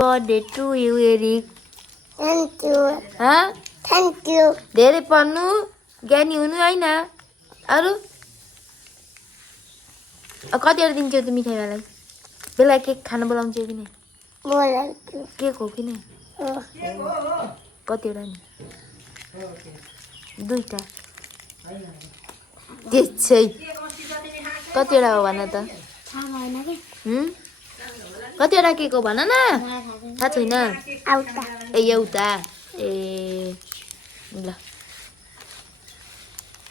birthday to you, Eric. Thank you. Huh? Thank you. धेरै पढ्नु ज्ञानी हुनु होइन अरू कतिवटा दिन्छौ त मिठाईवालाई बेला केक खान बोलाउँछौ कि नै बोलाउँछु केक हो कि नै कतिवटा नि दुईटा त्यसै कतिवटा हो भन त कतिवटा केक हो भन न थाहा छैन एउटा ए ल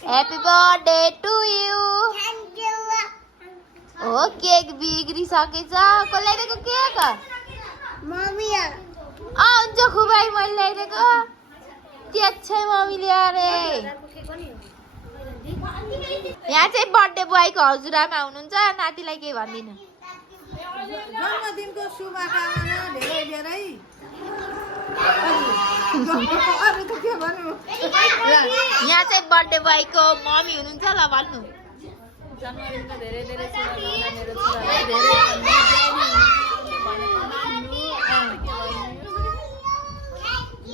happy birthday to you Thank you. हो केक बिग्रिसकेछ कसले ल्याइदिएको केक Mommy. हुन्छ खुबाई मैले ल्याइदिएको त्यसै मम्मी ल्याएर यहाँ चाहिँ बर्थडे बोयको हजुरआमा हुनुहुन्छ नातिलाई केही भन्दिनँ जन्मदिनको शुभकामना धेरै धेरै यहाँ चाहिँ बर्थडे बोयको मम्मी हुनुहुन्छ ल भन्नु जन्मदिनको धेरै धेरै शुभकामना मेरो छोरालाई धेरै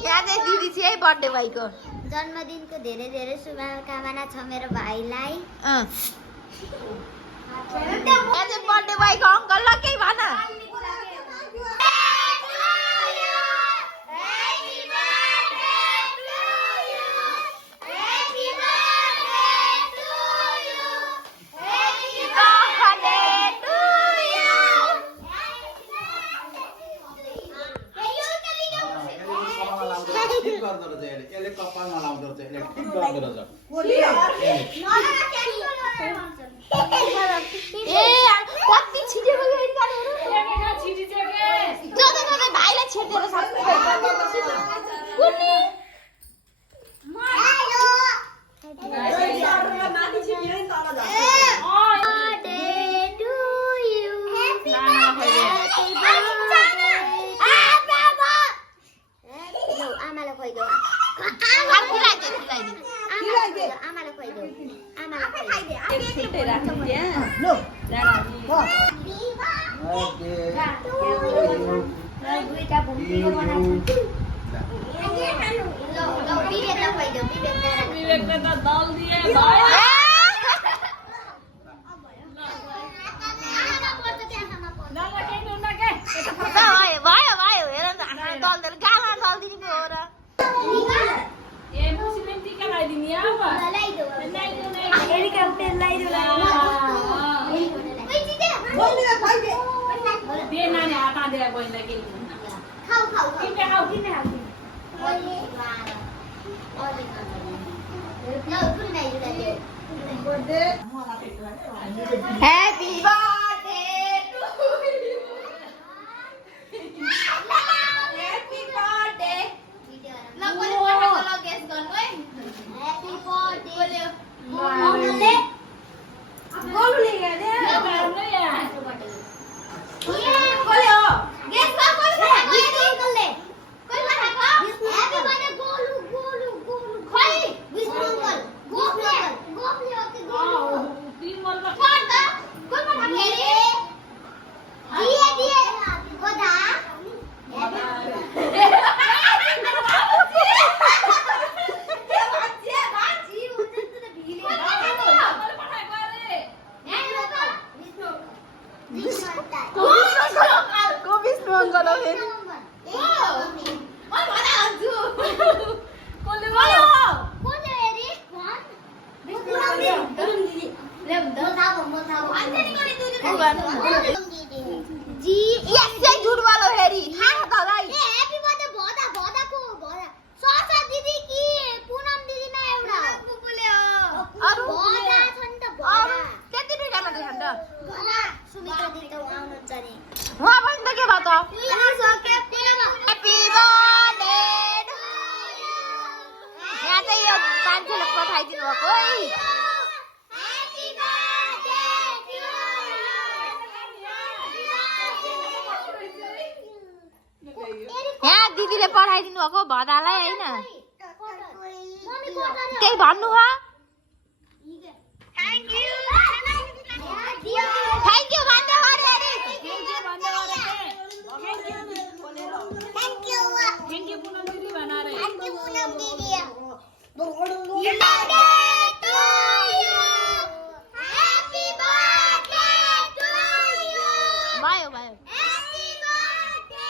यहाँ चाहिँ दिदी चाहिँ है बर्थडे बोयको जन्मदिनको धेरै धेरै शुभकामना छ मेरो भाइलाई यहाँ चाहिँ बर्थडे बोयको अङ्कल ल केही भन यसले कपालमा लाउँदो रहेछ यसले ठिक गर्दो रहेछ ए कति छिटेको यो एरिकाहरू जता जता भाइलाई छिटेर सक्नु कुन्नी विवेकले त दल दिए भयो भयो हेर न दलदल गाला दल्दिने पो हो र ए मुस्लिम टिका लगाइदिने अब दे नानी हात हालेर बहिनीलाई केही किन्ने खाऊ Happy birthday to you. Happy birthday. ल बोले पठाको ल गेस गर्नु है Happy birthday. बोल्यो गोलुले गरे गर्नु यहाँ बोल्यो गेस गर बोल्यो विष्णुले कोही पठाको Happy birthday गोलु गोलु गोलु खोइ विष्णुले गोप्ले गोप्ले ओके गोलु तीन मन कोण त कोण पठाको दिए दिए कोदा जी यस चाहिँ झुट वालो हेरी थाहा छ तलाई ए हैप्पी बर्थडे भदा भदाको भदा ससा दिदी कि पूनम दिदी न एउटा बोल्यो अरु भदा छ नि त भदा त्यति दुईटा मात्रै छन् त भदा सुमित्रा दिदी त आउनुहुन्छ नि उहाँ पनि त के भयो त यहाँ सके पूनम ह्याप्पी बर्थडे यहाँ चाहिँ यो मान्छेले पठाइदिनु भएको है हैप्पी बर्थडे यहाँ दिदीले पठाइदिनु भएको भदालाई होइन मम्मी कोटा केही भन्नु हो थ्यांक यू थ्याङ्क यू भन्दै अरे भन्दै गरेको thank you thank you Poonam दीदी बना रहे थैंक यू पूनम दीदी happy birthday to you bye bye happy birthday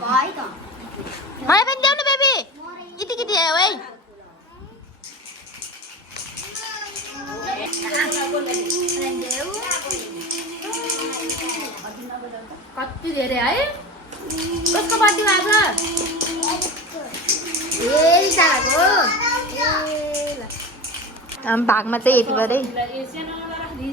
bye का माया पेन देऊ ना बेबी किती किती आहे वय कति धेरै है कसको बर्थडे आज ए सालाको भागमा चाहिँ यति गरे एसियन वाला रख दी